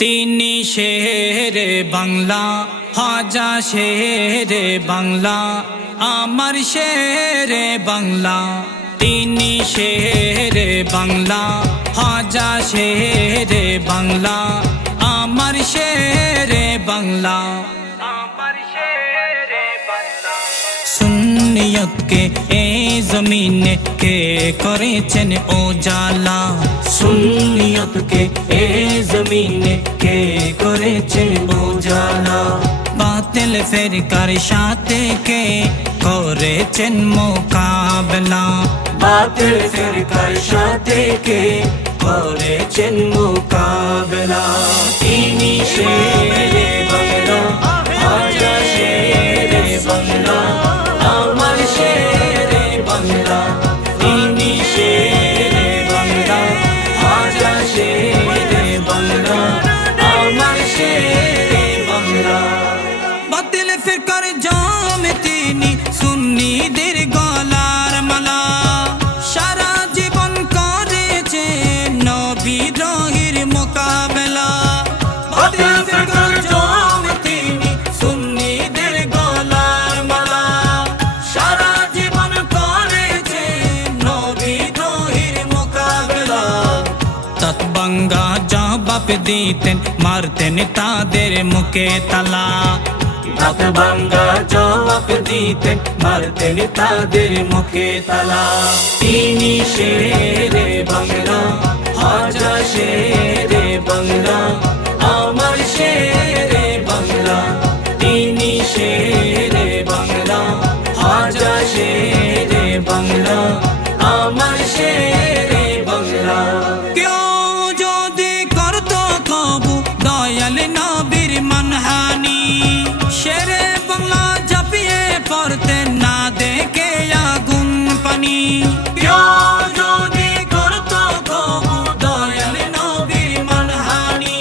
তিনি শেরে বাংলা, হাজা শেরে বাংলা, আমার শেরে বাংলা। তিনি শেরে বাংলা, হাজা শেরে বাংলা, আমার শেরে বাংলা। সুন্নিয়ত কে এই জমিনে কে করেছেন উজালা, সুন্নিয়ত কে এই জমিনে কে করেছেন উজালা। বাতিল ফিরকার সাথে কে করেছেন মোকাবেলা, বাতিল ফিরকার সাথে কে করেছেন মোকাবেলা। তিনি শেরে বাংলা, হাজা শেরে বাংলা, আমার শেরে বাংলা। তিনি শেরে বাংলা, হাজা শেরে বাংলা, আমার শেরে বাংলা। বাতিল ফিরকার জামে তিনি সুন্নিদের গলার মালা, সারা জীবন করেছে নবী রহির মোকাবেলা। বাতিল ফিরকার জামে তিনি সুন্নিদের গলার মালা, সারা জীবন করেছে নবী রহির মোকাবেলা। তৎবাঙ্গা জবাব দিতেন, মারতেন তাদের মুখে তালা। তৎবাঙ্গা জবাব দিতেন, মারতেন তাদের মুখে তালা। তিনি শেরে বাংলা, হাজা শেরে বাংলা, আমার শেরে বাংলা। তিনি শেরে বাংলা, হাজা শেরে বাংলা, আমার শেরে বাংলা। কেউ যদি করতো কবু দয়াল নবীর মানহানি, শেরে বাংলা ঝাঁপিয়ে পড়তেন না দেখে আগুন পানি। কেউ যদি করতো কবু দয়াল নবীর মানহানি,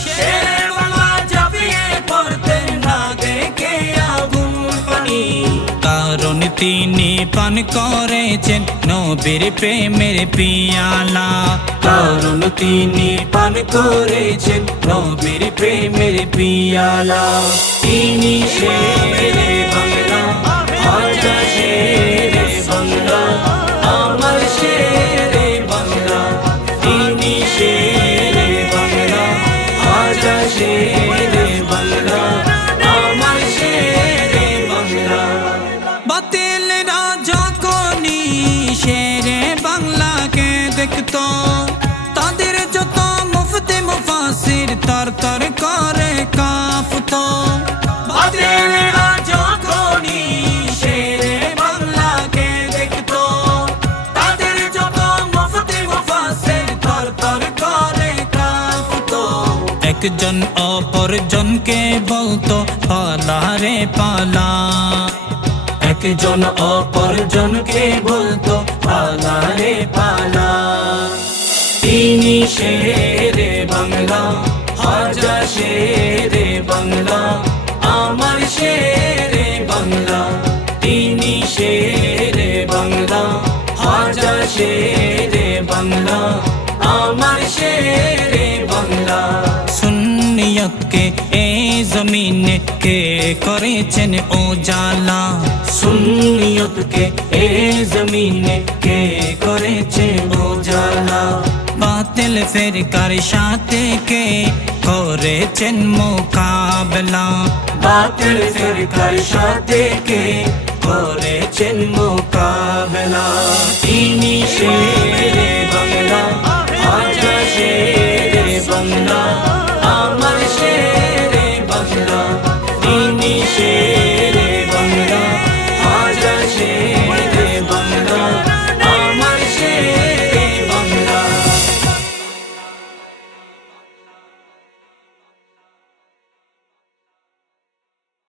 শেরে বাংলা ঝাঁপিয়ে পড়তেন না দেখে আগুন পানি। কারণ তিনি পান করেছেন নবীর প্রেমের পিয়ালা, কারণ তিনি পান করেছেন নবীর প্রেমের পিয়ালা। তিনি শেরে বাংলা, হাজা শেরে বাংলা, আমার শেরে বাংলা। তিনি শেরে বাংলা, হাজা শেরে বাংলা, আমার শেরে বাংলা। বাতিলরা যখনই শেরে বাংলাকে দেখতো, তাদের যত মুফতি মুফাসির তর তর করে কাঁপতো। বাতিলরা যখনই শেরে বাংলাকে দেখতো, তাদের যত মুফতি মুফাসির তর তর করে কাঁপতো। একজন অপরজনকে বলতো পালা রে পালা, একজন অপরজনকে বলতো পালা রে পালা। তিনি শেরে বাংলা, হাজা শেরে বাংলা, আমার শেরে বাংলা। তিনি শেরে বাংলা, হাজা শেরে বাংলা, আমার শেরে বাংলা। সুন্নিয়ত কে এই জমিনে কে করেছেন উজালা, সুন্নিয়ত কে এই জমিনে কে করেছেন উজালা। বাতিল ফিরকার সাথে কে করেছেন মোকাবেলা, বাতিল ফিরকার সাথে কে করেছেন মোকাবেলা। তিনি